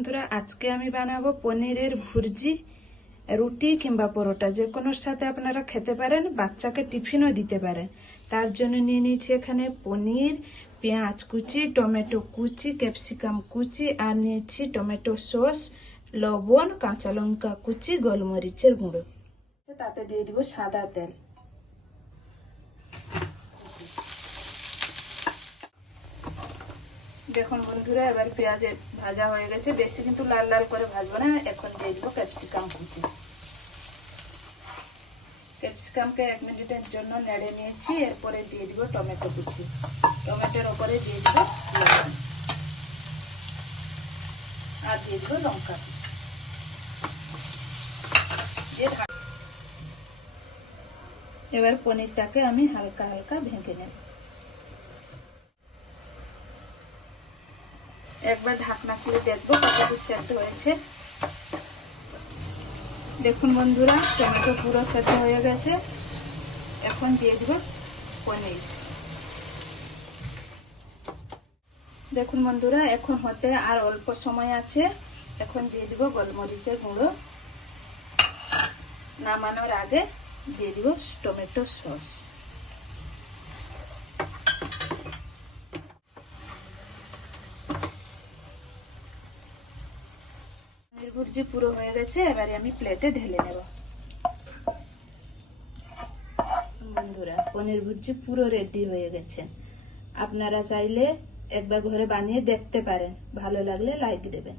বন্ধুরা, আজকে আমি বানাবো পনিরের ভুর্জি। রুটি কিংবা পরোটা যে কোনোর সাথে আপনারা খেতে পারেন, বাচ্চাকে টিফিনও দিতে পারেন। তার জন্য নিয়ে নিয়েছি এখানে পনির, পেঁয়াজ কুচি, টমেটো কুচি, ক্যাপসিকাম কুচি, আর নিয়েছি টমেটো সস, লবণ, কাঁচা লঙ্কা কুচি, গোলমরিচের গুঁড়ো। তাতে দিয়ে দিব সাদা তেল। দেখুন বন্ধুরা, এবার পেঁয়াজ ভাজা হয়ে গেছে, বেশি কিন্তু লাল লাল করে ভাজবো না। এখন দিয়ে দিব ক্যাপসিকাম কুচি। ক্যাপসিকামকে 1 মিনিটের জন্য নেড়ে নিয়েছি। এরপরে দিয়ে দিব টমেটো কুচি। টমেটোর উপরে দিয়ে দিব লবণ আর দিয়ে দিব লঙ্কা। এবার পনিরটাকে আমি হালকা হালকা ভেঙে নেব। একবার ঢাকনা খুলে দেখবো কতটুকু সেদ্ধ হয়েছে। দেখুন বন্ধুরা, টমেটো পুরো সেদ্ধ হয়ে গেছে। এখন দিয়ে দিব পনির। দেখুন বন্ধুরা, এখন হতে আর অল্প সময় আছে। এখন দিয়ে দিব গোলমরিচের গুঁড়ো। নামানোর আগে দিয়ে দিব টমেটো সস। পনির ভুর্জি পুরো হয়ে গেছে। এবারে আমি প্লেটে ঢেলে নেব। বন্ধুরা, পনির ভুর্জি পুরো রেডি হয়ে গেছে। আপনারা চাইলে একবার ঘরে বানিয়ে দেখতে পারেন। ভালো লাগলে লাইক দেবেন।